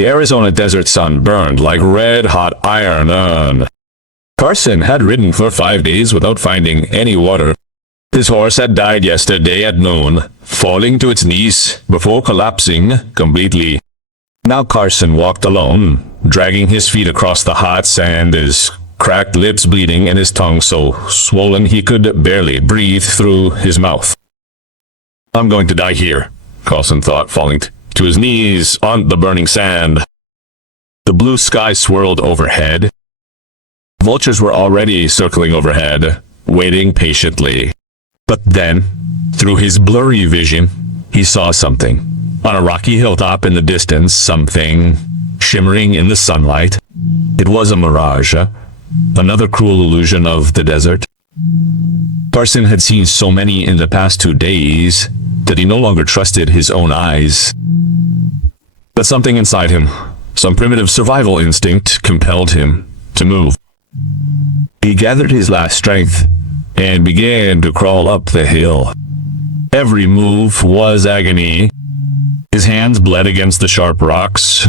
The Arizona desert sun burned like red-hot iron. Carson had ridden for 5 days without finding any water. His horse had died yesterday at noon, falling to its knees before collapsing completely. Now Carson walked alone, dragging his feet across the hot sand, his cracked lips bleeding and his tongue so swollen he could barely breathe through his mouth. "I'm going to die here," Carson thought, falling to his knees on the burning sand. The blue sky swirled overhead. Vultures were already circling overhead, waiting patiently. But then, through his blurry vision, he saw something. On a rocky hilltop in the distance, something shimmering in the sunlight. It was a mirage, another cruel illusion of the desert. Carson had seen so many in the past 2 days that he no longer trusted his own eyes. But something inside him, some primitive survival instinct, compelled him to move. He gathered his last strength and began to crawl up the hill. Every move was agony. His hands bled against the sharp rocks.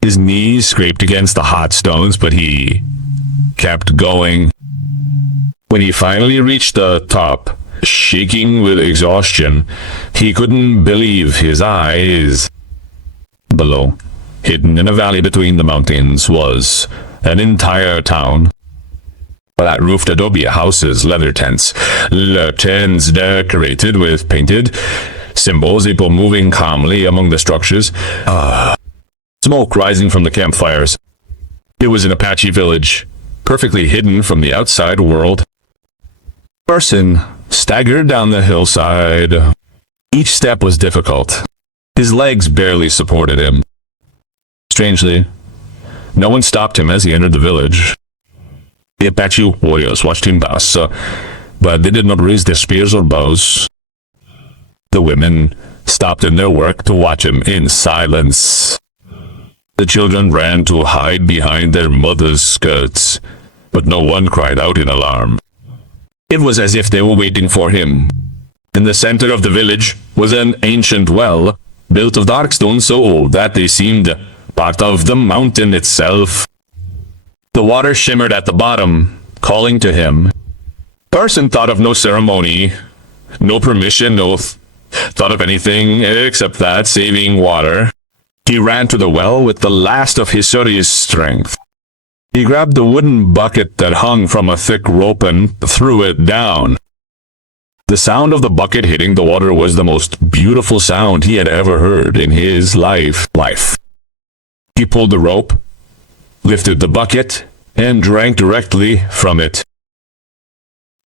His knees scraped against the hot stones, but he kept going. When he finally reached the top, shaking with exhaustion, he couldn't believe his eyes. Below, hidden in a valley between the mountains, was an entire town. Flat-roofed adobe houses, leather tents decorated with painted symbols, people moving calmly among the structures. Smoke rising from the campfires. It was an Apache village, perfectly hidden from the outside world. Carson staggered down the hillside. Each step was difficult. His legs barely supported him. Strangely, no one stopped him as he entered the village. The Apache warriors watched him pass, but they did not raise their spears or bows. The women stopped in their work to watch him in silence. The children ran to hide behind their mothers' skirts, but no one cried out in alarm. It was as if they were waiting for him. In the center of the village was an ancient well, built of dark stone so old that they seemed part of the mountain itself. The water shimmered at the bottom, calling to him. Carson thought of no ceremony, no permission, no thought of anything except that saving water. He ran to the well with the last of his serious strength. He grabbed the wooden bucket that hung from a thick rope and threw it down. The sound of the bucket hitting the water was the most beautiful sound he had ever heard in his life. He pulled the rope, lifted the bucket, and drank directly from it.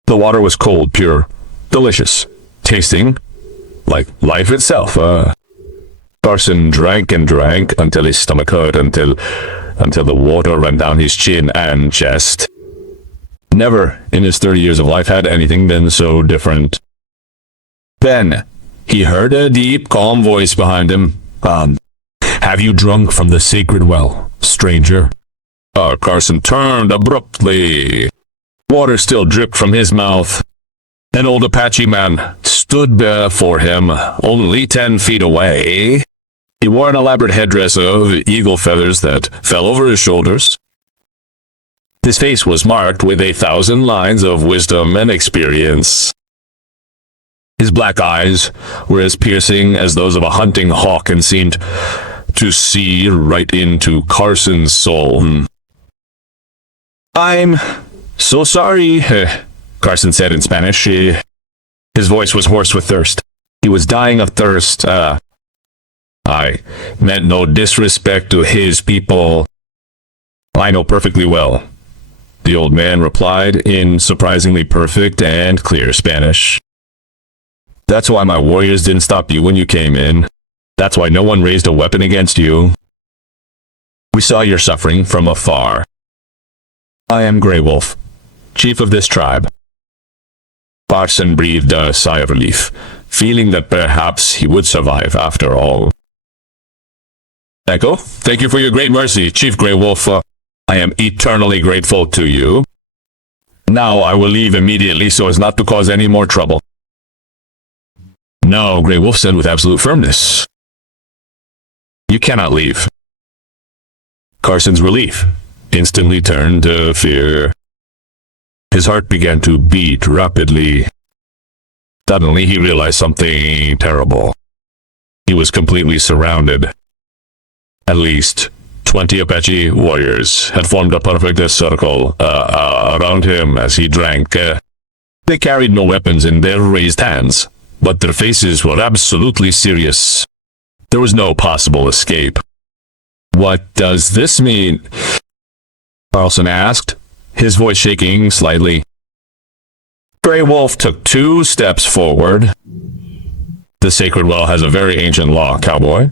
The water was cold, pure, delicious, tasting like life itself. Carson drank and drank until his stomach hurt, until the water ran down his chin and chest. Never in his 30 years of life had anything been so different. Then he heard a deep, calm voice behind him. Have you drunk from the sacred well, stranger?" Carson turned abruptly. Water still dripped from his mouth. An old Apache man stood before him, only 10 feet away. He wore an elaborate headdress of eagle feathers that fell over his shoulders. His face was marked with 1,000 lines of wisdom and experience. His black eyes were as piercing as those of a hunting hawk and seemed to see right into Carson's soul. "I'm so sorry," Carson said in Spanish. His voice was hoarse with thirst. He was dying of thirst. "I meant no disrespect to his people. I know perfectly well," the old man replied in surprisingly perfect and clear Spanish. "That's why my warriors didn't stop you when you came in. That's why no one raised a weapon against you. We saw your suffering from afar. I am Grey Wolf, chief of this tribe." Carson breathed a sigh of relief, feeling that perhaps he would survive after all. "Echo, thank you for your great mercy, Chief Grey Wolf. I am eternally grateful to you. Now I will leave immediately so as not to cause any more trouble." "No," Grey Wolf said with absolute firmness. You cannot leave. Carson's relief instantly turned to fear. His heart began to beat rapidly. Suddenly he realized something terrible. He was completely surrounded. At least 20 Apache warriors had formed a perfect circle around him as he drank. They carried no weapons in their raised hands, but their faces were absolutely serious. There was no possible escape. "What does this mean?" Carson asked, his voice shaking slightly. Grey Wolf took 2 steps forward. "The sacred well has a very ancient law, cowboy.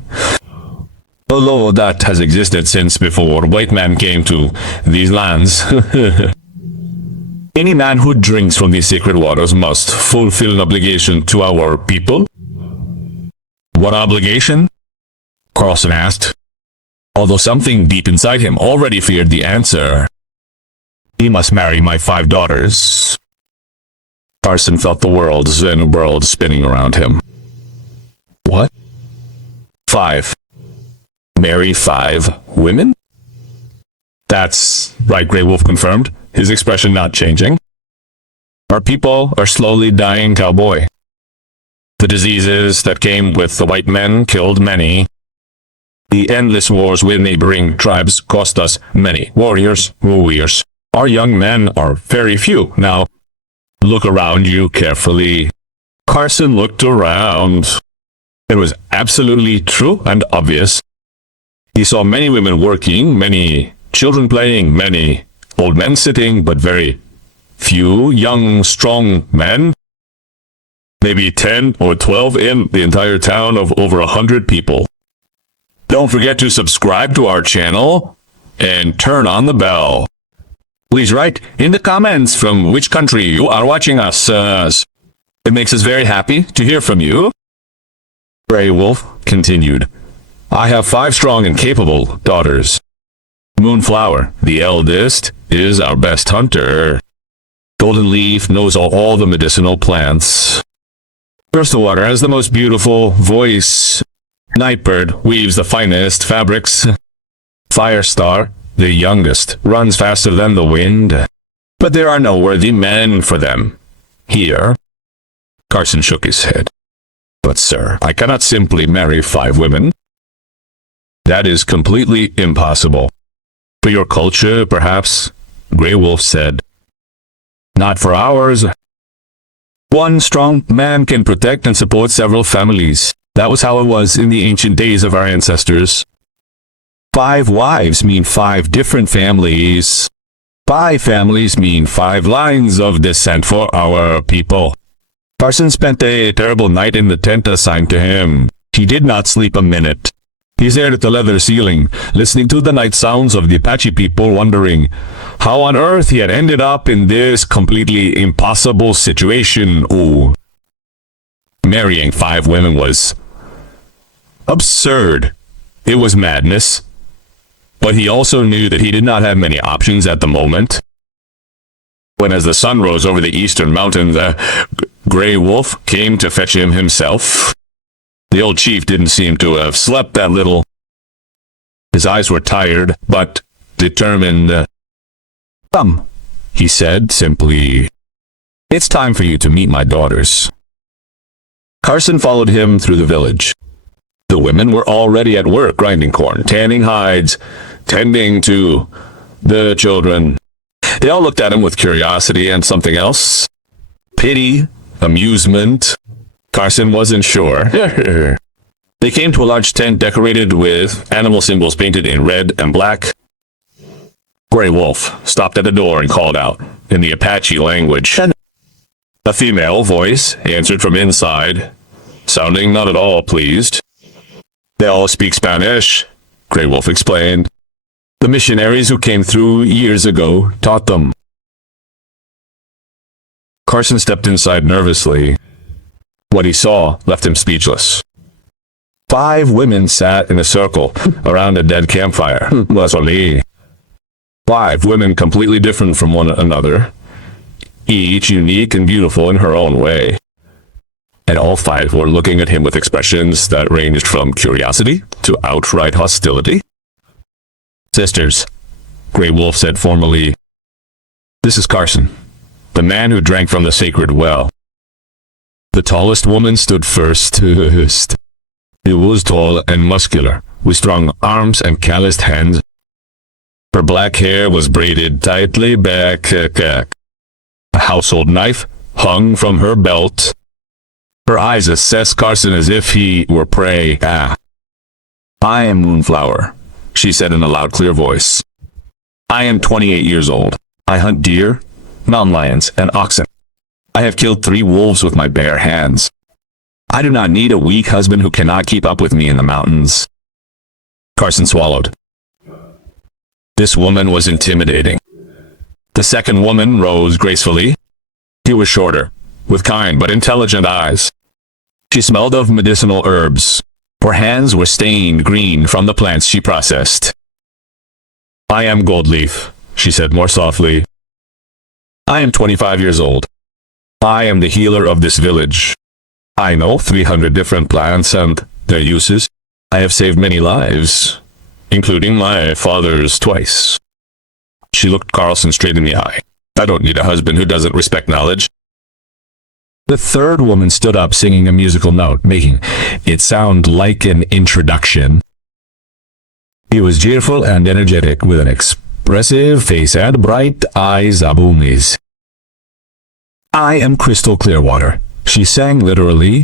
A law that has existed since before white man came to these lands. Any man who drinks from these sacred waters must fulfill an obligation to our people." "What obligation?" Carson asked, although something deep inside him already feared the answer. "He must marry my 5 daughters." Carson felt the world spinning around him. "What? 5? Marry 5 women?" "That's right," Grey Wolf confirmed, his expression not changing. "Our people are slowly dying, cowboy. The diseases that came with the white men killed many. The endless wars with neighboring tribes cost us many warriors. Our young men are very few now. Look around you carefully." Carson looked around. It was absolutely true and obvious. He saw many women working, many children playing, many old men sitting, but very few young, strong men. Maybe 10 or 12 in the entire town of over 100 people. Don't forget to subscribe to our channel and turn on the bell. Please write in the comments from which country you are watching us. It makes us very happy to hear from you. Grey Wolf continued, "I have 5 strong and capable daughters. Moonflower, the eldest, is our best hunter. Golden Leaf knows all the medicinal plants. Water has the most beautiful voice. Nightbird weaves the finest fabrics. Firestar, the youngest, runs faster than the wind. But there are no worthy men for them here." Carson shook his head. "But sir, I cannot simply marry 5 women. That is completely impossible." "For your culture, perhaps," Grey Wolf said. "Not for ours. One strong man can protect and support several families. That was how it was in the ancient days of our ancestors. 5 wives mean 5 different families. 5 families mean 5 lines of descent for our people." Carson spent a terrible night in the tent assigned to him. He did not sleep a minute. He stared at the leather ceiling, listening to the night sounds of the Apache people, wondering how on earth he had ended up in this completely impossible situation. Marrying 5 women was absurd. It was madness. But he also knew that he did not have many options at the moment. When as the sun rose over the eastern mountains, Grey Wolf came to fetch him himself. The old chief didn't seem to have slept that little. His eyes were tired, but determined. "Come," he said simply. "It's time for you to meet my daughters." Carson followed him through the village. The women were already at work grinding corn, tanning hides, tending to the children. They all looked at him with curiosity and something else. Pity, amusement. Carson wasn't sure. They came to a large tent decorated with animal symbols painted in red and black. Grey Wolf stopped at the door and called out in the Apache language. A female voice answered from inside, sounding not at all pleased. "They all speak Spanish," Grey Wolf explained. "The missionaries who came through years ago taught them." Carson stepped inside nervously. What he saw left him speechless. 5 women sat in a circle around a dead campfire. 5 women completely different from one another, each unique and beautiful in her own way. and all five were looking at him with expressions that ranged from curiosity to outright hostility. "Sisters," Grey Wolf said formally, "this is Carson, the man who drank from the sacred well." The tallest woman stood first. It was tall and muscular, with strong arms and calloused hands. Her black hair was braided tightly back. A household knife hung from her belt. Her eyes assessed Carson as if he were prey. "I am Moonflower," she said in a loud, clear voice. "I am 28 years old. I hunt deer, mountain lions, and oxen. I have killed 3 wolves with my bare hands. I do not need a weak husband who cannot keep up with me in the mountains." Carson swallowed. This woman was intimidating. The second woman rose gracefully. She was shorter, with kind but intelligent eyes. She smelled of medicinal herbs. Her hands were stained green from the plants she processed. "I am Goldleaf," she said more softly. "I am 25 years old. I am the healer of this village. I know 300 different plants and their uses. I have saved many lives, including my father's twice." She looked Carson straight in the eye. "I don't need a husband who doesn't respect knowledge." The third woman stood up, singing a musical note, making it sound like an introduction. He was cheerful and energetic, with an expressive face and bright eyes. "Aboomies. I am Crystal Clearwater," she sang literally.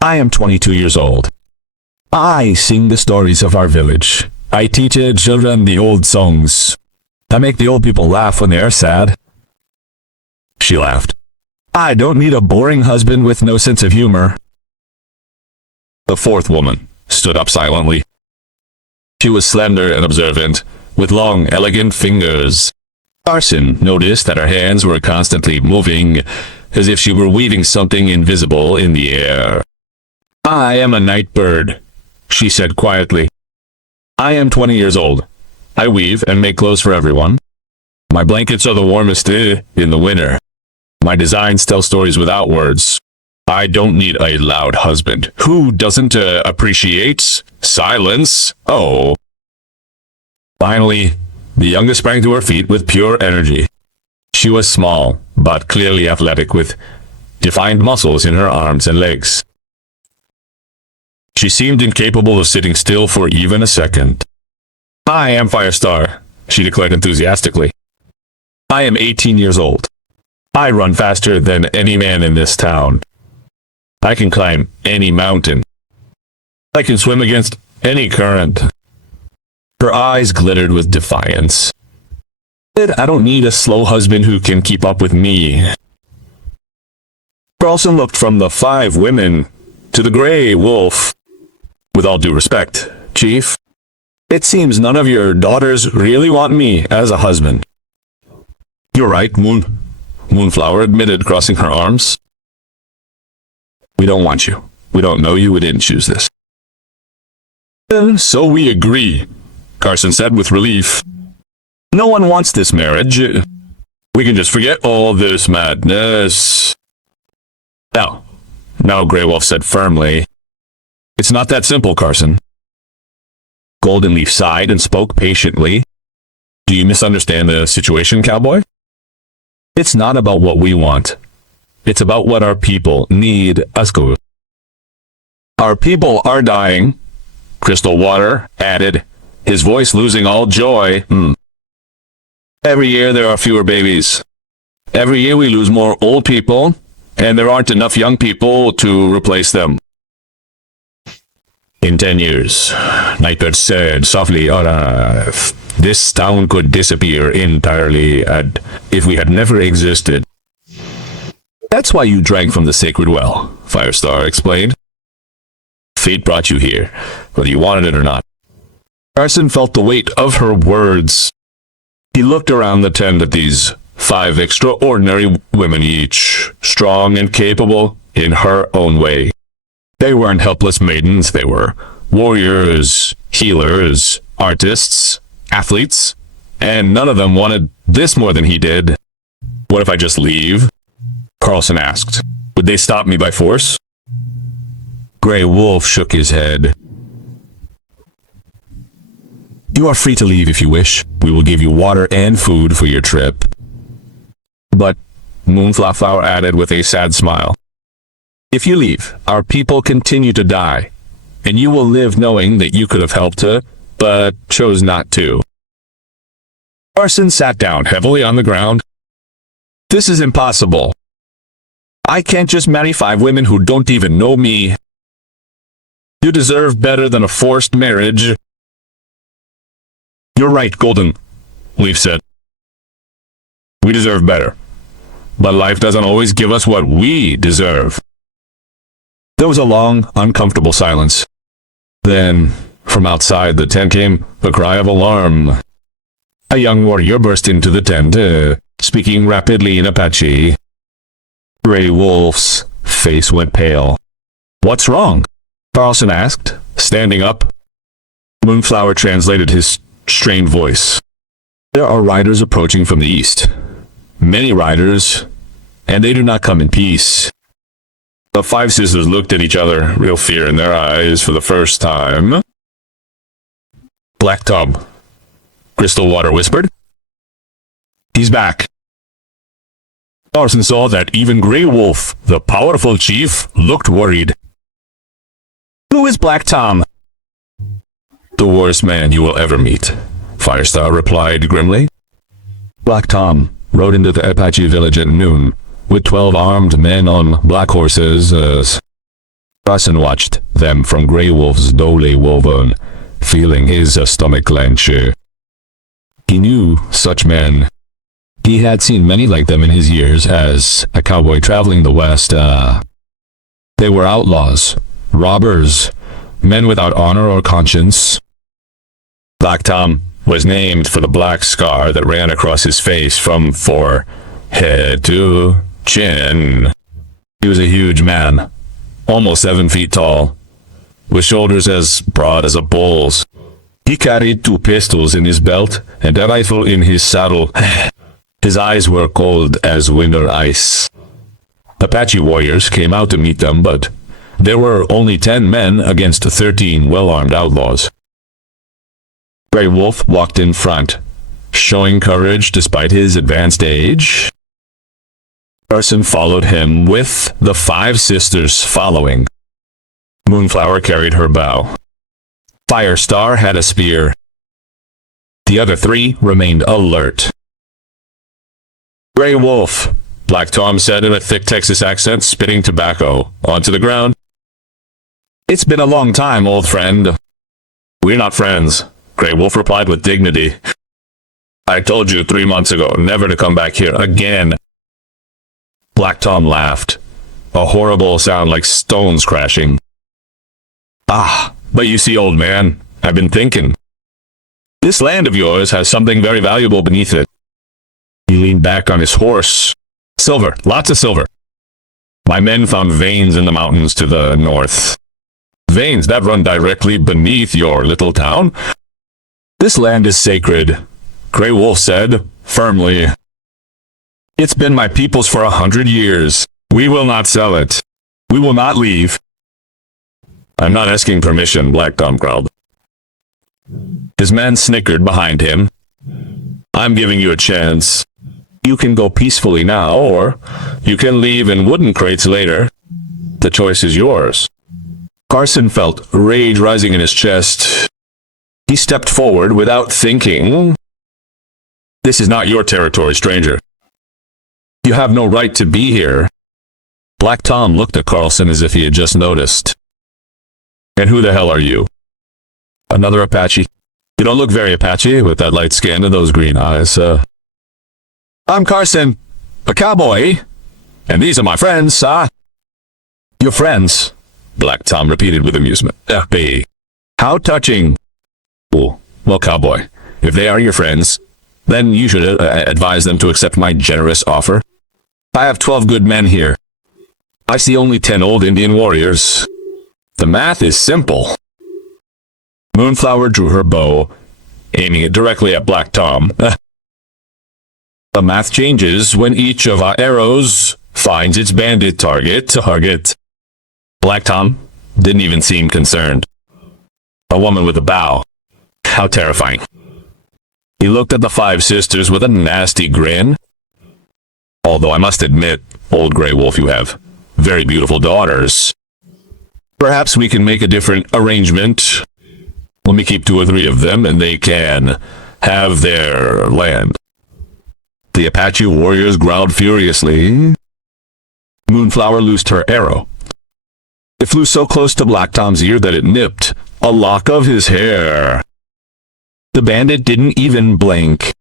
"I am 22 years old. I sing the stories of our village. I teach children the old songs. I make the old people laugh when they are sad." She laughed. "I don't need a boring husband with no sense of humor." The fourth woman stood up silently. She was slender and observant, with long, elegant fingers. Carson noticed that her hands were constantly moving, as if she were weaving something invisible in the air. "I am a night bird," she said quietly. "I am 20 years old. I weave and make clothes for everyone. My blankets are the warmest in the winter. My designs tell stories without words. I don't need a loud husband who doesn't appreciate silence." Oh. Finally, the youngest sprang to her feet with pure energy. She was small, but clearly athletic, with defined muscles in her arms and legs. She seemed incapable of sitting still for even a second. "I am Firestar," she declared enthusiastically. "I am 18 years old. I run faster than any man in this town. I can climb any mountain. I can swim against any current." Her eyes glittered with defiance. "I don't need a slow husband who can keep up with me." Carson looked from the 5 women to the Grey Wolf. "With all due respect, Chief, it seems none of your daughters really want me as a husband." "You're right, Moonflower admitted, crossing her arms. "We don't want you. We don't know you. We didn't choose this." "So we agree," Carson said with relief. "No one wants this marriage. We can just forget all this madness." Now, Grey Wolf said firmly, "It's not that simple, Carson." Golden Leaf sighed and spoke patiently. "Do you misunderstand the situation, cowboy? It's not about what we want. It's about what our people need us to. Our people are dying," Crystal Water added, his voice losing all joy. "Every year there are fewer babies. Every year we lose more old people, and there aren't enough young people to replace them." "In 10 years, Nightbird said softly, ahora, this town could disappear entirely if we had never existed." "That's why you drank from the sacred well," Firestar explained. "Fate brought you here, whether you wanted it or not." Carson felt the weight of her words. He looked around the tent at these 5 extraordinary women, each strong and capable in her own way. They weren't helpless maidens. They were warriors, healers, artists, athletes, and none of them wanted this more than he did. "What if I just leave?" Carson asked. Would they stop me by force? Grey Wolf shook his head. You are free to leave if you wish. We will give you water and food for your trip. But, Moonflower added with a sad smile, if you leave, our people continue to die, and you will live knowing that you could have helped her, but chose not to. Carson sat down heavily on the ground. This is impossible. I can't just marry 5 women who don't even know me. You deserve better than a forced marriage. You're right, Golden, Leaf said. We deserve better. But life doesn't always give us what we deserve. There was a long, uncomfortable silence. Then, from outside the tent came a cry of alarm. A young warrior burst into the tent, speaking rapidly in Apache. Grey Wolf's face went pale. What's wrong? Carson asked, standing up. Moonflower translated his strained voice. There are riders approaching from the east. Many riders, and they do not come in peace. The 5 sisters looked at each other, real fear in their eyes for the first time. Black Tom, Crystal Water whispered. He's back. Carson saw that even Grey Wolf, the powerful chief, looked worried. Who is Black Tom? The worst man you will ever meet, Firestar replied grimly. Black Tom rode into the Apache village at noon, with 12 armed men on black horses. Carson watched them from Grey Wolf's dole woven, feeling his stomach clench. He knew such men. He had seen many like them in his years as a cowboy traveling the West. They were outlaws, robbers, men without honor or conscience. Black Tom was named for the black scar that ran across his face from forehead to chin. He was a huge man, almost 7 feet tall, with shoulders as broad as a bull's. He carried 2 pistols in his belt and a rifle in his saddle. His eyes were cold as winter ice. Apache warriors came out to meet them, but there were only 10 men against 13 well-armed outlaws. Grey Wolf walked in front, showing courage despite his advanced age. Carson followed him, with the 5 sisters following. Moonflower carried her bow. Firestar had a spear. The other 3 remained alert. Grey Wolf, Black Tom said in a thick Texas accent, spitting tobacco onto the ground. It's been a long time, old friend. We're not friends, Grey Wolf replied with dignity. I told you 3 months ago never to come back here again. Black Tom laughed, a horrible sound like stones crashing. Ah, but you see, old man, I've been thinking. This land of yours has something very valuable beneath it. He leaned back on his horse. Silver, lots of silver. My men found veins in the mountains to the north. Veins that run directly beneath your little town. This land is sacred, Grey Wolf said, firmly. It's been my people's for 100 years. We will not sell it. We will not leave. I'm not asking permission, Black Tom growled. His men snickered behind him. I'm giving you a chance. You can go peacefully now, or you can leave in wooden crates later. The choice is yours. Carson felt rage rising in his chest. He stepped forward without thinking. This is not your territory, stranger. You have no right to be here. Black Tom looked at Carson as if he had just noticed. And who the hell are you? Another Apache. You don't look very Apache with that light skin and those green eyes. I'm Carson, a cowboy, and these are my friends, Your friends, Black Tom repeated with amusement. Be. How touching. Oh, well, cowboy, if they are your friends, then you should advise them to accept my generous offer. I have 12 good men here. I see only 10 old Indian warriors. The math is simple. Moonflower drew her bow, aiming it directly at Black Tom. The math changes when each of our arrows finds its bandit target. Black Tom didn't even seem concerned. A woman with a bow. How terrifying. He looked at the 5 sisters with a nasty grin. Although I must admit, old Grey Wolf, you have very beautiful daughters. Perhaps we can make a different arrangement. Let me keep 2 or 3 of them, and they can have their land. The Apache warriors growled furiously. Moonflower loosed her arrow. It flew so close to Black Tom's ear that it nipped a lock of his hair. The bandit didn't even blink.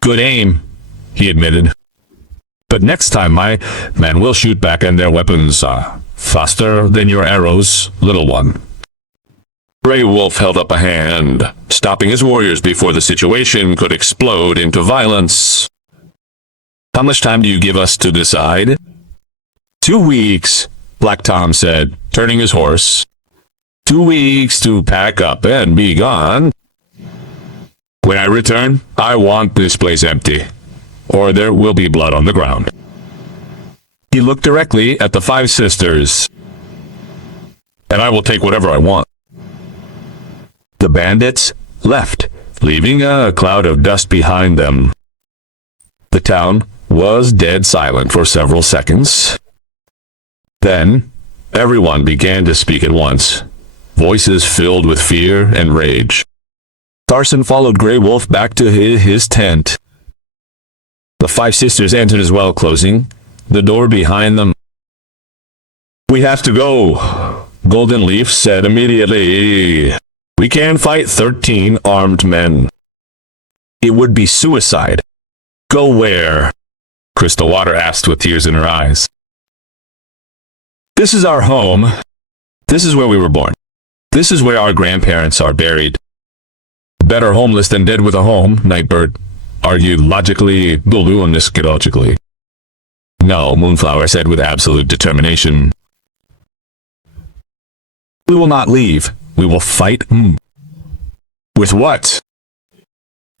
Good aim, he admitted. But next time my men will shoot back, and their weapons are faster than your arrows, little one. Grey Wolf held up a hand, stopping his warriors before the situation could explode into violence. How much time do you give us to decide? 2 weeks, Black Tom said, turning his horse. 2 weeks to pack up and be gone. When I return, I want this place empty, or there will be blood on the ground. He looked directly at the 5 sisters. And I will take whatever I want. The bandits left, leaving a cloud of dust behind them. The town was dead silent for several seconds. Then, everyone began to speak at once, voices filled with fear and rage. Carson followed Grey Wolf back to his tent. The 5 sisters entered as well, closing the door behind them. We have to go, Golden Leaf said immediately. We can't fight 13 armed men. It would be suicide. Go where? Crystal Water asked with tears in her eyes. This is our home. This is where we were born. This is where our grandparents are buried. Better homeless than dead with a home, Nightbird argued logically, logically. No, Moonflower said with absolute determination. We will not leave. We will fight. With what?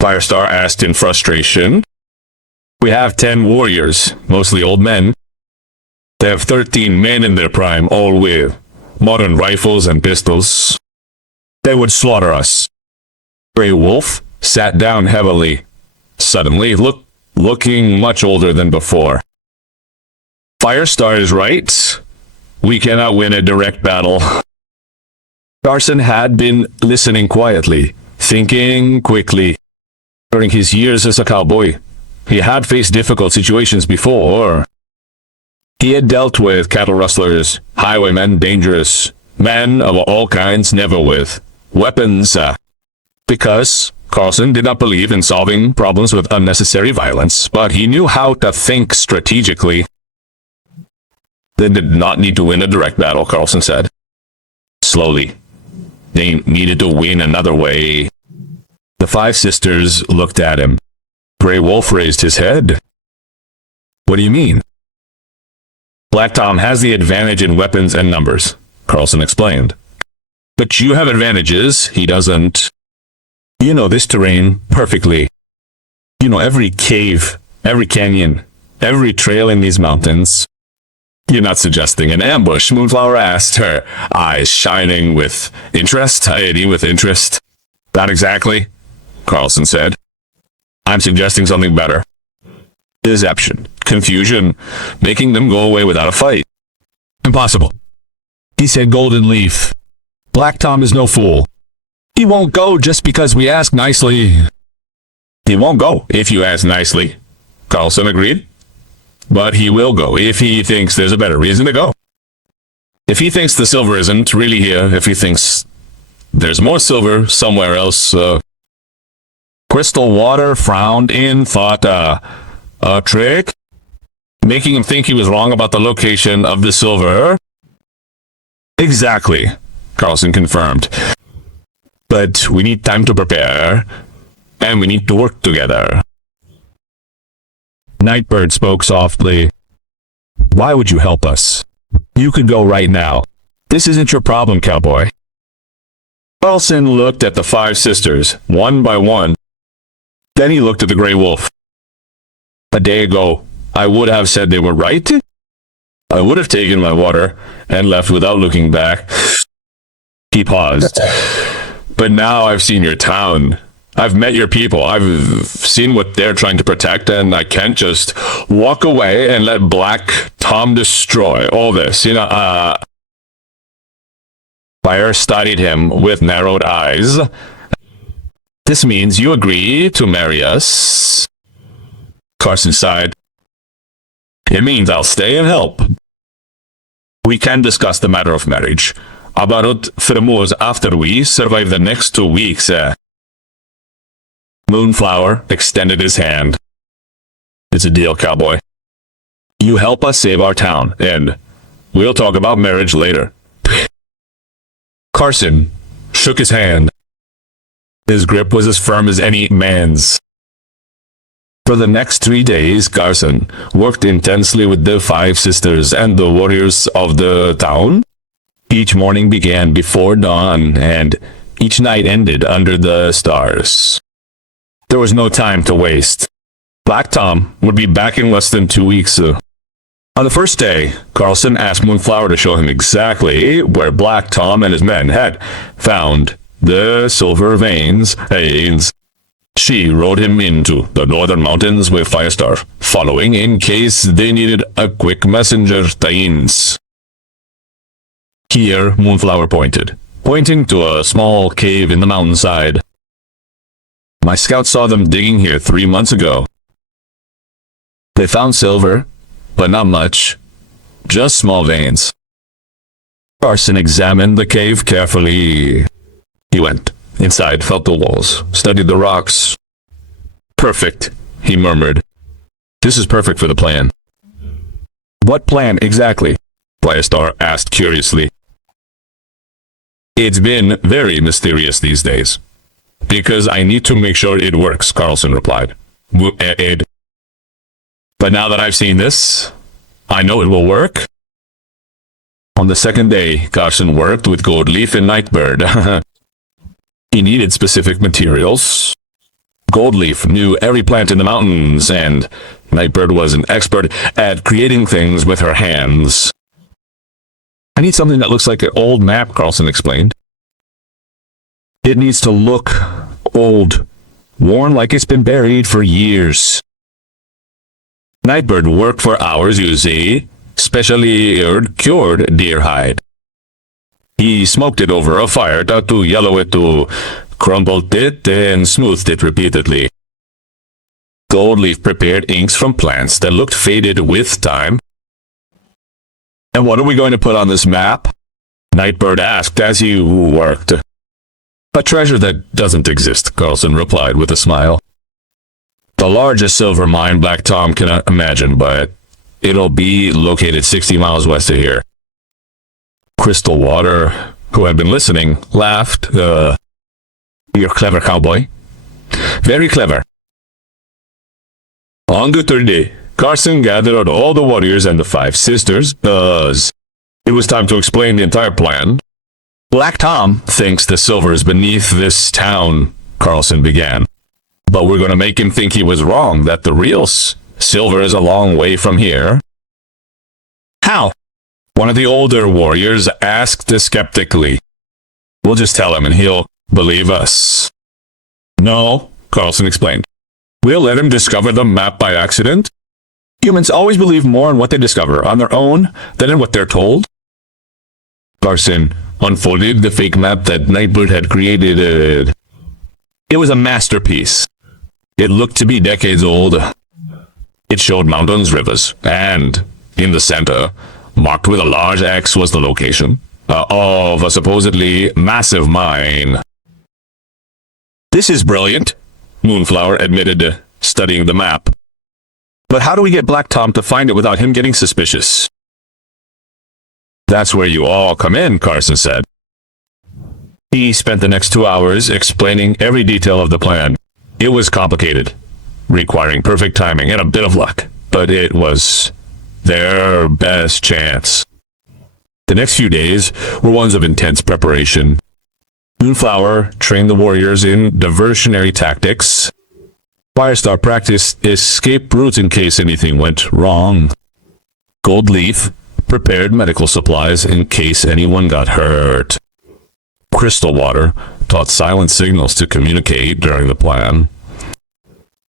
Firestar asked in frustration. We have 10 warriors, mostly old men. They have 13 men in their prime, all with modern rifles and pistols. They would slaughter us. Grey Wolf sat down heavily, suddenly looking much older than before. Firestar is right. We cannot win a direct battle. Carson had been listening quietly, thinking quickly. During his years as a cowboy, he had faced difficult situations before. He had dealt with cattle rustlers, highwaymen, dangerous men of all kinds, never with weapons. Because Carson did not believe in solving problems with unnecessary violence, but he knew how to think strategically. They did not need to win a direct battle, Carson said. Slowly. They needed to win another way. The 5 sisters looked at him. Grey Wolf raised his head. What do you mean? Black Tom has the advantage in weapons and numbers, Carson explained. But you have advantages, he doesn't. You know this terrain perfectly. You know every cave, every canyon, every trail in these mountains. You're not suggesting an ambush, Moonflower asked, her eyes shining with interest. Not exactly, Carson said. I'm suggesting something better. Deception, confusion, making them go away without a fight. Impossible, he said. Golden Leaf. Black Tom is no fool. He won't go just because we ask nicely. He won't go if you ask nicely, Carson agreed. But he will go if he thinks there's a better reason to go. If he thinks the silver isn't really here, if he thinks there's more silver somewhere else, Crystal Water frowned in thought. A trick? Making him think he was wrong about the location of the silver? Exactly, Carson confirmed. But we need time to prepare, and we need to work together. Nightbird spoke softly. Why would you help us? You could go right now. This isn't your problem, cowboy. Carson looked at the 5 sisters, one by one. Then he looked at the Grey Wolf. A day ago, I would have said they were right. I would have taken my water and left without looking back. He paused. But now I've seen your town. I've met your people. I've seen what they're trying to protect, and I can't just walk away and let Black Tom destroy all this. Fire studied him with narrowed eyes. This means you agree to marry us? Carson sighed. It means I'll stay and help. We can discuss the matter of marriage. About firmos after we survive the next 2 weeks. Moonflower extended his hand. It's a deal, cowboy. You help us save our town, and we'll talk about marriage later. Carson shook his hand. His grip was as firm as any man's. For the next 3 days, Carson worked intensely with the 5 sisters and the warriors of the town. Each morning began before dawn, and each night ended under the stars. There was no time to waste. Black Tom would be back in less than 2 weeks. On the first day, Carson asked Moonflower to show him exactly where Black Tom and his men had found the silver veins. She rode him into the northern mountains with Firestar, following in case they needed a quick messenger tie-ins. Here, Moonflower pointing to a small cave in the mountainside. My scouts saw them digging here 3 months ago. They found silver, but not much. Just small veins. Carson examined the cave carefully. He went inside, felt the walls, studied the rocks. Perfect, he murmured. This is perfect for the plan. What plan exactly? Firestar asked curiously. It's been very mysterious these days. Because I need to make sure it works, Carson replied. But now that I've seen this, I know it will work. On the second day, Carson worked with Goldleaf and Nightbird. He needed specific materials. Goldleaf knew every plant in the mountains, and Nightbird was an expert at creating things with her hands. I need something that looks like an old map, Carson explained. It needs to look old, worn like it's been buried for years. Nightbird worked for hours using specially cured deer hide. He smoked it over a fire to yellow it, to crumbled it, and smoothed it repeatedly. Goldleaf prepared inks from plants that looked faded with time. And what are we going to put on this map? Nightbird asked as he worked. A treasure that doesn't exist, Carson replied with a smile. The largest silver mine Black Tom can imagine, but it'll be located 60 miles west of here. Crystal Water, who had been listening, laughed. You're clever, cowboy. Very clever. On the third day, Carson gathered all the warriors and the 5 sisters. It was time to explain the entire plan. Black Tom thinks the silver is beneath this town, Carson began. But we're going to make him think he was wrong, that the real silver is a long way from here. How? One of the older warriors asked skeptically. We'll just tell him and he'll believe us. No, Carson explained. We'll let him discover the map by accident. Humans always believe more in what they discover on their own than in what they're told. Carson unfolded the fake map that Nightbird had created. It was a masterpiece. It looked to be decades old. It showed mountains, rivers, and in the center, marked with a large X, was the location of a supposedly massive mine. This is brilliant, Moonflower admitted, studying the map. But how do we get Black Tom to find it without him getting suspicious? That's where you all come in, Carson said. He spent the next 2 hours explaining every detail of the plan. It was complicated, requiring perfect timing and a bit of luck, but it was their best chance. The next few days were ones of intense preparation. Moonflower trained the warriors in diversionary tactics. Firestar practiced escape routes in case anything went wrong. Gold Leaf prepared medical supplies in case anyone got hurt. Crystal Water taught silent signals to communicate during the plan.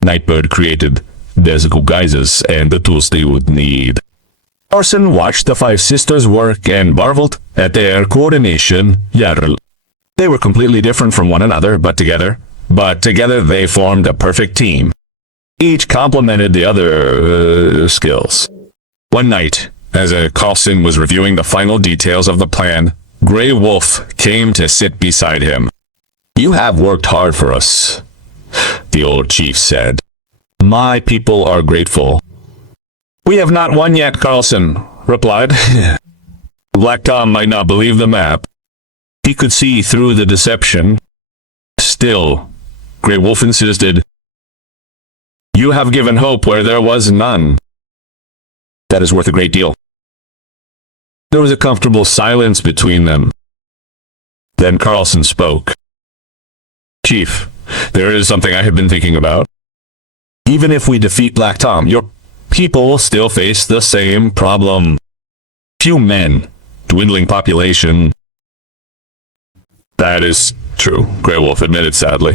Nightbird created disguises and the tools they would need. Carson watched the five sisters work and marveled at their coordination. They were completely different from one another, but together they formed a perfect team. Each complemented the other skills. One night, as Carson was reviewing the final details of the plan, Grey Wolf came to sit beside him. "You have worked hard for us," the old chief said. "My people are grateful." "We have not won yet," Carson replied. Black Tom might not believe the map. He could see through the deception. Still, Grey Wolf insisted, "You have given hope where there was none." "That is worth a great deal." There was a comfortable silence between them. Then Carson spoke. "Chief, there is something I have been thinking about. Even if we defeat Black Tom, your people still face the same problem. Few men, dwindling population." "That is true," Grey Wolf admitted sadly.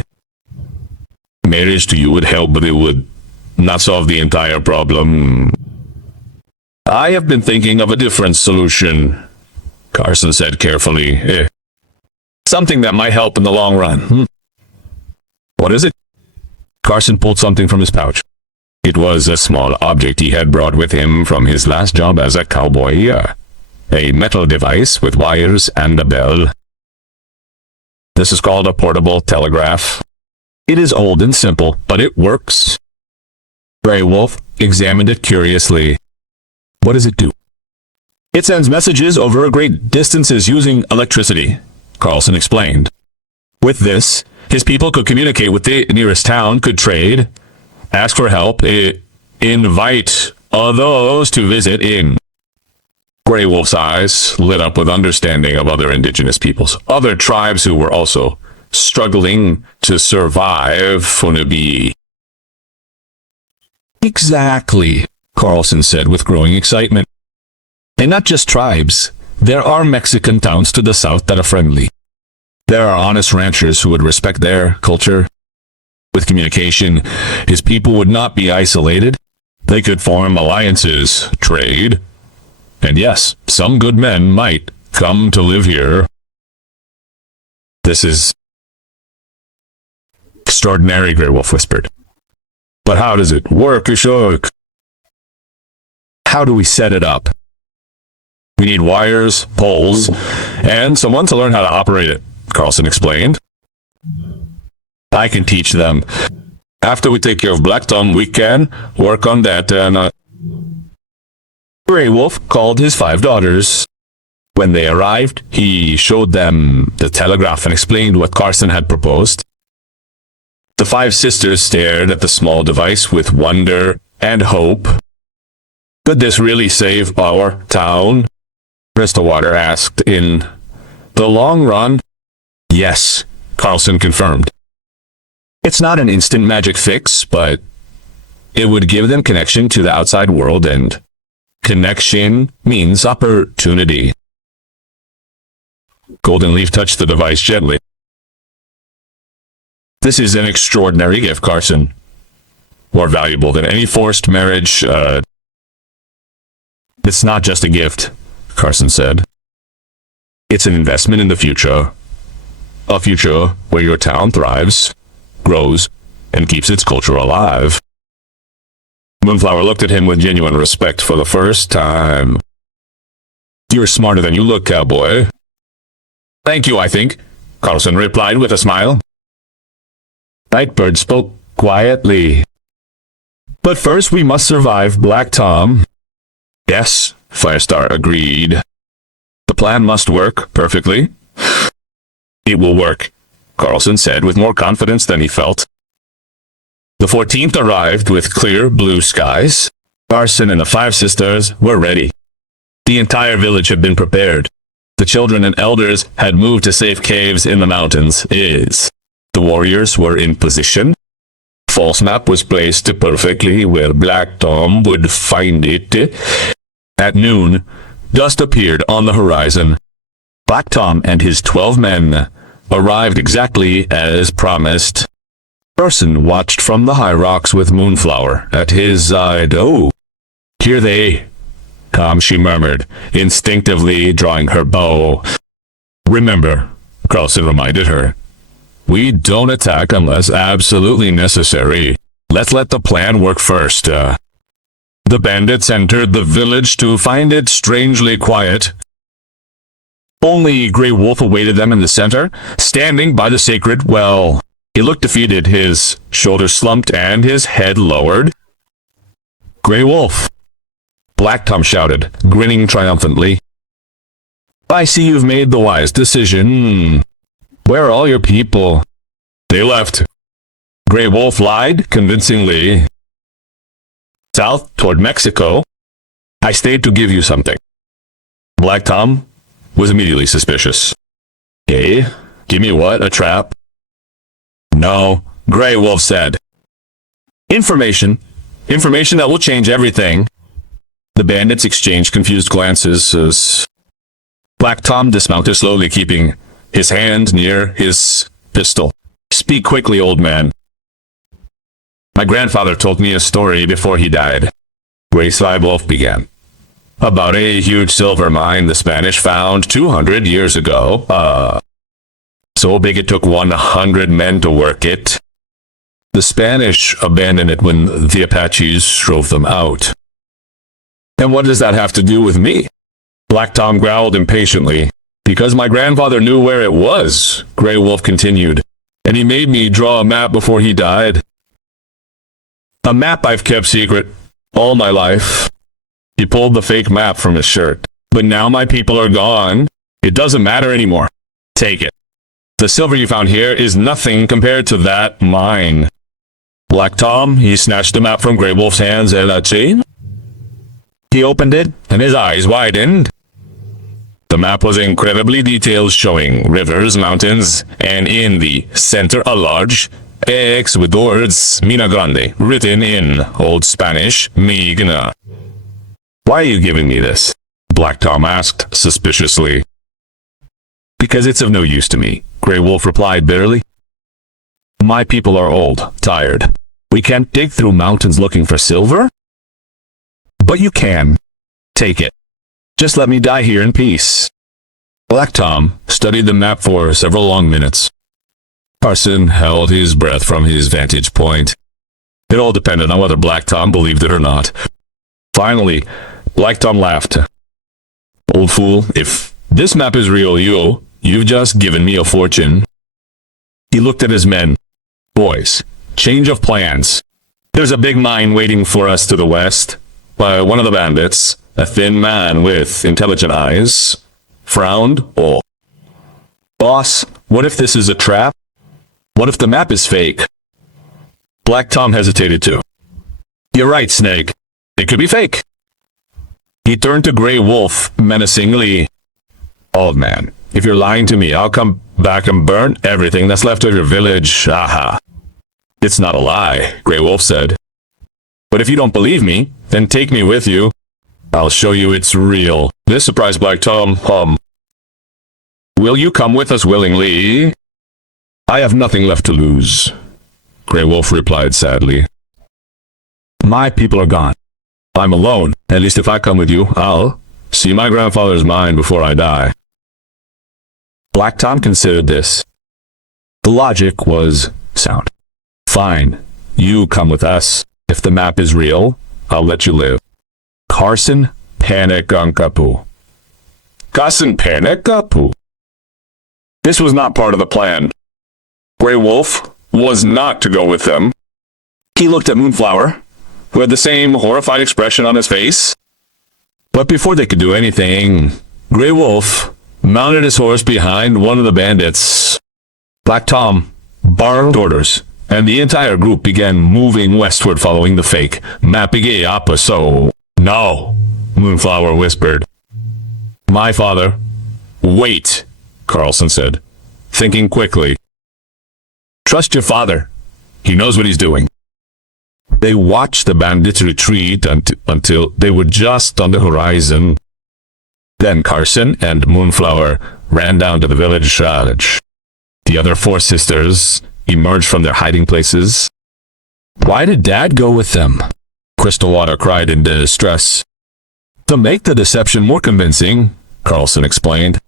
"Marriage to you would help, but it would not solve the entire problem." "I have been thinking of a different solution," Carson said carefully. "Something that might help in the long run." "What is it?" Carson pulled something from his pouch. It was a small object he had brought with him from his last job as a cowboy. A metal device with wires and a bell. "This is called a portable telegraph. It is old and simple, but it works." Grey Wolf examined it curiously. "What does it do?" "It sends messages over great distances using electricity," Carson explained. With this, his people could communicate with the nearest town, could trade, ask for help, invite others to visit in. Grey Wolf's eyes lit up with understanding of other indigenous peoples, other tribes who were also struggling to survive Funabi. "Exactly," Carson said with growing excitement. "And not just tribes. There are Mexican towns to the south that are friendly. There are honest ranchers who would respect their culture. With communication, his people would not be isolated. They could form alliances, trade, and yes, some good men might come to live here." "This is extraordinary," Grey Wolf whispered. "But how does it work, Ashok?" "How do we set it up?" "We need wires, poles, and someone to learn how to operate it," Carson explained. "I can teach them. After we take care of Black Tom, we can work on that and Grey Wolf called his 5 daughters. When they arrived, he showed them the telegraph and explained what Carson had proposed. The 5 sisters stared at the small device with wonder and hope. "Could this really save our town?" Crystal Water asked. "In the long run?" "Yes," Carson confirmed. "It's not an instant magic fix, but it would give them connection to the outside world, and connection means opportunity." Golden Leaf touched the device gently. "This is an extraordinary gift, Carson. More valuable than any forced marriage. It's not just a gift," Carson said. "It's an investment in the future. A future where your town thrives, grows, and keeps its culture alive." Moonflower looked at him with genuine respect for the first time. "You're smarter than you look, cowboy." "Thank you, I think," Carson replied with a smile. Nightbird spoke quietly. "But first we must survive Black Tom." "Yes," Firestar agreed. "The plan must work perfectly." "It will work," Carson said with more confidence than he felt. The 14th arrived with clear blue skies. Carson and the 5 sisters were ready. The entire village had been prepared. The children and elders had moved to safe caves in the mountains. The warriors were in position. false map was placed perfectly where Black Tom would find it. At noon, dust appeared on the horizon. Black Tom and his 12 men arrived exactly as promised. Carson watched from the high rocks with Moonflower at his side. "Oh, here they come," she murmured, instinctively drawing her bow. "Remember," Carson reminded her, "we don't attack unless absolutely necessary. Let's let the plan work first." The bandits entered the village to find it strangely quiet. Only Grey Wolf awaited them in the center, standing by the sacred well. He looked defeated, his shoulders slumped and his head lowered. "Grey Wolf!" Black Tom shouted, grinning triumphantly. "I see you've made the wise decision. Where are all your people?" "They left." Grey Wolf lied convincingly. "South, toward Mexico. I stayed to give you something." Black Tom was immediately suspicious. "Hey, give me what? A trap?" "No," Grey Wolf said. Information that will change everything." The bandits exchanged confused glances as Black Tom dismounted slowly, keeping his hand near his pistol. "Speak quickly, old man." "My grandfather told me a story before he died," Grey Wolf began. "About a huge silver mine the Spanish found 200 years ago. So big it took 100 men to work it. The Spanish abandoned it when the Apaches drove them out." "And what does that have to do with me?" Black Tom growled impatiently. "Because my grandfather knew where it was," Grey Wolf continued, "and he made me draw a map before he died. A map I've kept secret all my life." He pulled the fake map from his shirt. "But now my people are gone. It doesn't matter anymore. Take it. The silver you found here is nothing compared to that mine." Black Tom, he snatched the map from Grey Wolf's hands and a chain. He opened it, and his eyes widened. The map was incredibly detailed, showing rivers, mountains, and in the center a large X with the words Mina Grande written in Old Spanish, Migna. "Why are you giving me this?" Black Tom asked suspiciously. "Because it's of no use to me," Grey Wolf replied bitterly. "My people are old, tired. We can't dig through mountains looking for silver." "But you can. Take it. Just let me die here in peace." Black Tom studied the map for several long minutes. Carson held his breath from his vantage point. It all depended on whether Black Tom believed it or not. Finally, Black Tom laughed. "Old fool, if this map is real, you've just given me a fortune." He looked at his men. "Boys, change of plans. There's a big mine waiting for us to the west." One of the bandits, a thin man with intelligent eyes, frowned. "Oh, boss, what if this is a trap? What if the map is fake?" Black Tom hesitated too. "You're right, Snake. It could be fake." He turned to Grey Wolf menacingly. "Old man, if you're lying to me, I'll come back and burn everything that's left of your village. Aha." "It's not a lie," Grey Wolf said. "But if you don't believe me, then take me with you. I'll show you it's real." This surprised Black Tom. "Will you come with us willingly?" "I have nothing left to lose," Grey Wolf replied sadly. "My people are gone. I'm alone. At least if I come with you, I'll see my grandfather's mine before I die." Black Tom considered this. The logic was sound. "Fine, you come with us. If the map is real, I'll let you live." Carson Panikapu. Carson Panikapu. This was not part of the plan. Grey Wolf was not to go with them. He looked at Moonflower, who had the same horrified expression on his face. But before they could do anything, Grey Wolf mounted his horse behind one of the bandits. Black Tom barked orders, and the entire group began moving westward following the fake mapping up. "So, no," Moonflower whispered. "My father." "Wait," Carson said, thinking quickly. "Trust your father. He knows what he's doing." They watched the bandits retreat until they were just on the horizon. Then Carson and Moonflower ran down to the village. The other 4 sisters emerged from their hiding places. "Why did Dad go with them?" Crystal Water cried in distress. "To make the deception more convincing," Carson explained.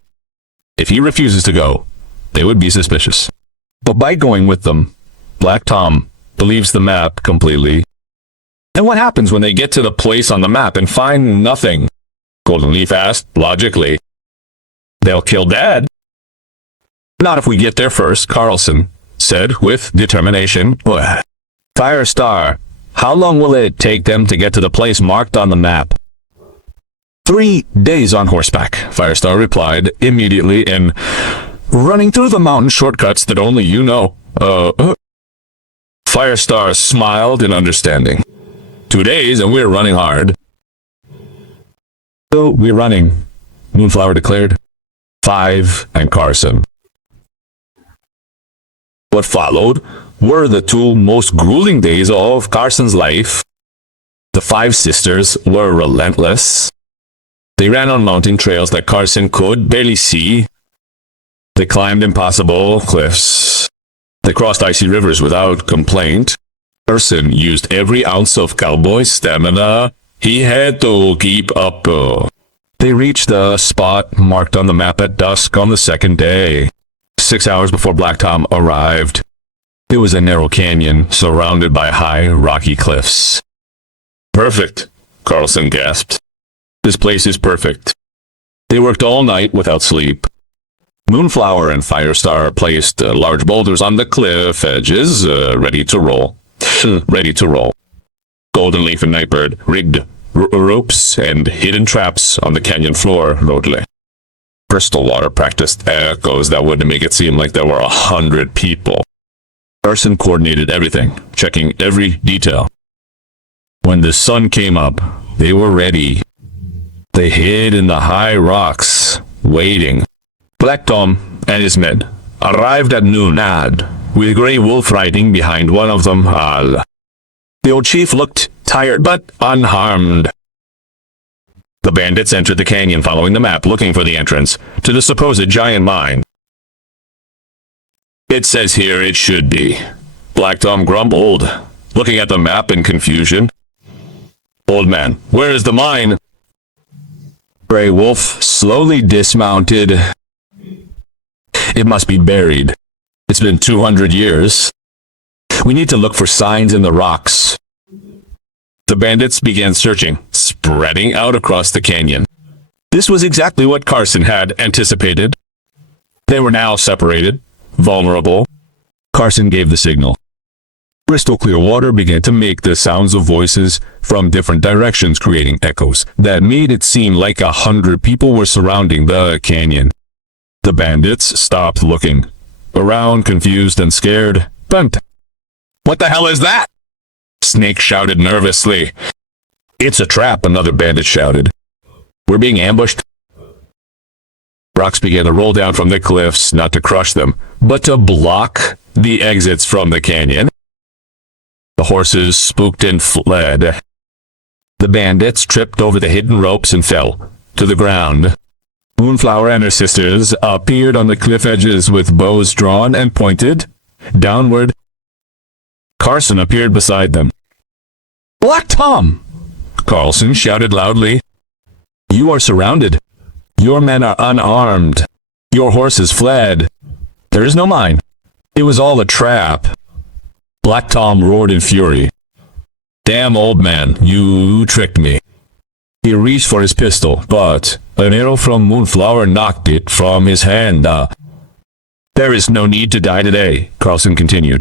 "If he refuses to go, they would be suspicious. But by going with them, Black Tom believes the map completely." "And what happens when they get to the place on the map and find nothing?" Golden Leaf asked, logically. "They'll kill Dad." "Not if we get there first," Carlson said with determination. "Firestar, how long will it take them to get to the place marked on the map?" 3 days on horseback, Firestar replied immediately, and running through the mountain shortcuts that only you know. Firestar smiled in understanding. 2 days and we're running hard. "So we're running," Moonflower declared. 5 and Carson. What followed were the 2 most grueling days of Carson's life. The 5 sisters were relentless. They ran on mountain trails that Carson could barely see. They climbed impossible cliffs. They crossed icy rivers without complaint. Carson used every ounce of cowboy stamina he had to keep up. They reached the spot marked on the map at dusk on the 2nd day, 6 hours before Black Tom arrived. It was a narrow canyon surrounded by high, rocky cliffs. "Perfect," Carlson gasped. "This place is perfect." They worked all night without sleep. Moonflower and Firestar placed large boulders on the cliff edges, ready to roll. Ready to roll. Golden Leaf and Nightbird rigged ropes and hidden traps on the canyon floor loudly. Crystal Water practiced echoes that would make it seem like there were 100 people. Carson coordinated everything, checking every detail. When the sun came up, they were ready. They hid in the high rocks, waiting. Black Tom and his men arrived at noon, with Grey Wolf riding behind one of them. The old chief looked tired but unharmed. The bandits entered the canyon following the map, looking for the entrance to the supposed giant mine. "It says here it should be," Black Tom grumbled, looking at the map in confusion. "Old man, where is the mine?" Grey Wolf slowly dismounted. "It must be buried. It's been 200 years. We need to look for signs in the rocks." The bandits began searching, spreading out across the canyon. This was exactly what Carson had anticipated. They were now separated, vulnerable. Carson gave the signal. Crystal clear water began to make the sounds of voices from different directions, creating echoes that made it seem like 100 people were surrounding the canyon. The bandits stopped looking around, confused and scared. "Bunt! What the hell is that?" Snake shouted nervously. "It's a trap," another bandit shouted. "We're being ambushed." Rocks began to roll down from the cliffs, not to crush them, but to block the exits from the canyon. The horses spooked and fled. The bandits tripped over the hidden ropes and fell to the ground. Moonflower and her sisters appeared on the cliff edges with bows drawn and pointed downward. Carson appeared beside them. "Black Tom!" Carlson shouted loudly. "You are surrounded. Your men are unarmed. Your horses fled. There is no mine. It was all a trap." Black Tom roared in fury. "Damn, old man, you tricked me." He reached for his pistol, but an arrow from Moonflower knocked it from his hand. "There is no need to die today," Carlson continued.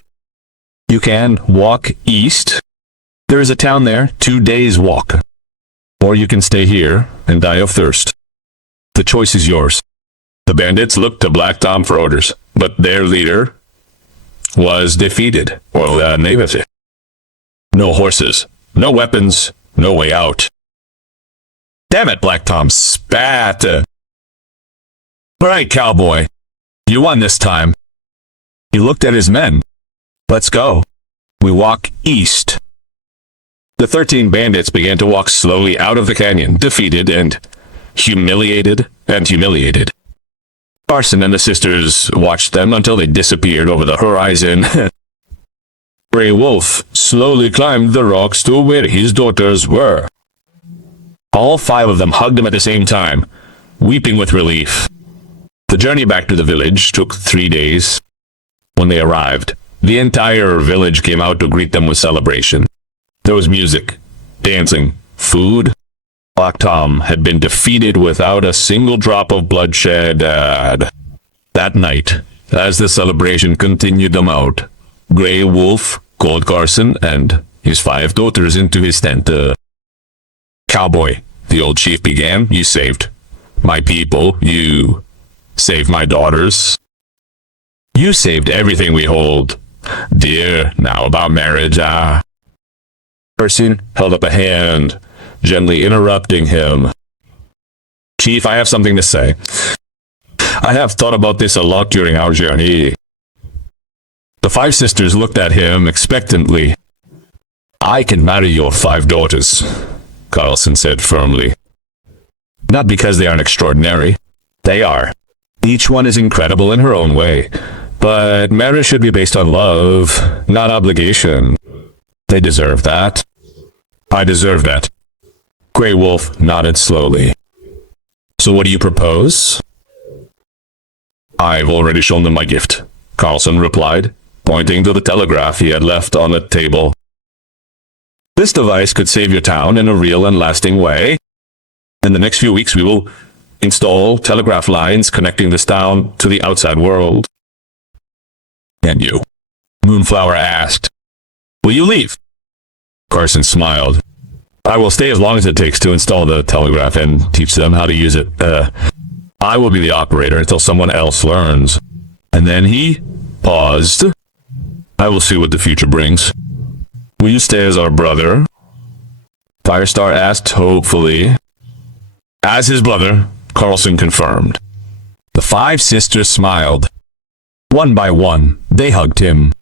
"You can walk east. There is a town there, 2 days' walk. Or you can stay here and die of thirst. The choice is yours." The bandits looked to Black Tom for orders, but their leader was defeated. No horses, no weapons, no way out. "Damn it," Black Tom spat. "All right, cowboy. You won this time." He looked at his men. "Let's go. We walk east." The 13 bandits began to walk slowly out of the canyon, defeated and humiliated and humiliated. Carson and the sisters watched them until they disappeared over the horizon. Grey Wolf slowly climbed the rocks to where his daughters were. All 5 of them hugged him at the same time, weeping with relief. The journey back to the village took 3 days. When they arrived, the entire village came out to greet them with celebration. There was music, dancing, food. Black Tom had been defeated without a single drop of bloodshed. That night, as the celebration continued them out, Grey Wolf called Carson and his 5 daughters into his tent. Cowboy, the old chief began, you saved my people, you saved my daughters. You saved everything we hold dear. Now about marriage, Carson held up a hand, gently interrupting him. Chief, I have something to say. I have thought about this a lot during our journey. The 5 sisters looked at him expectantly. I can marry your 5 daughters, Carson said firmly. Not because they aren't extraordinary. They are. Each one is incredible in her own way. But marriage should be based on love, not obligation. They deserve that. I deserve that. Grey Wolf nodded slowly. So what do you propose? I've already shown them my gift, Carson replied, pointing to the telegraph he had left on the table. This device could save your town in a real and lasting way. In the next few weeks we will install telegraph lines connecting this town to the outside world. And you? Moonflower asked. Will you leave? Carson smiled. I will stay as long as it takes to install the telegraph and teach them how to use it. I will be the operator until someone else learns. And then he paused. I will see what the future brings. Will you stay as our brother? Firestar asked hopefully. As his brother, Carson confirmed. The 5 sisters smiled. One by one, they hugged him.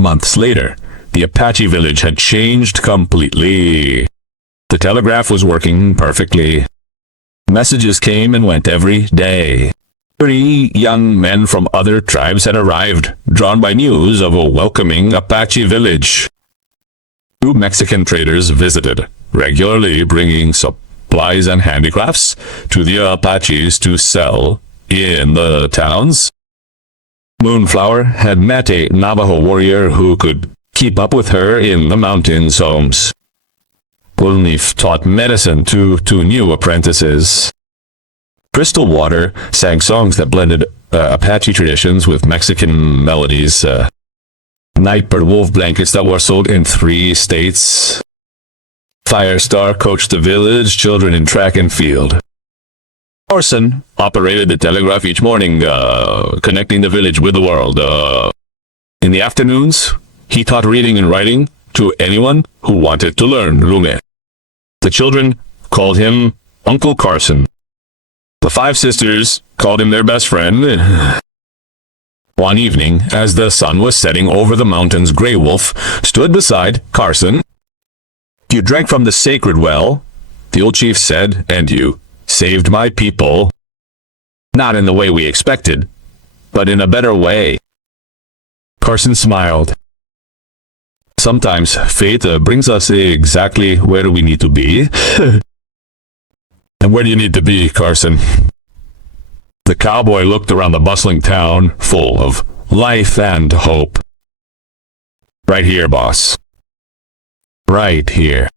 Months later, the Apache village had changed completely. The telegraph was working perfectly. Messages came and went every day. 3 young men from other tribes had arrived, drawn by news of a welcoming Apache village. 2 Mexican traders visited, regularly bringing supplies and handicrafts to the Apaches to sell in the towns. Moonflower had met a Navajo warrior who could keep up with her in the mountains homes. Bullleaf taught medicine to 2 new apprentices. Crystal Water sang songs that blended Apache traditions with Mexican melodies. Nightbird wolf blankets that were sold in 3 states. Firestar coached the village children in track and field. Carson operated the telegraph each morning, connecting the village with the world. In the afternoons, he taught reading and writing to anyone who wanted to learn Lume. The children called him Uncle Carson. The 5 sisters called him their best friend. One evening, as the sun was setting over the mountains, Grey Wolf stood beside Carson. You drank from the sacred well, the old chief said, and you saved my people. Not in the way we expected, but in a better way. Carson smiled. Sometimes fate brings us exactly where we need to be. And where do you need to be, Carson? The cowboy looked around the bustling town, full of life and hope. Right here, boss. Right here.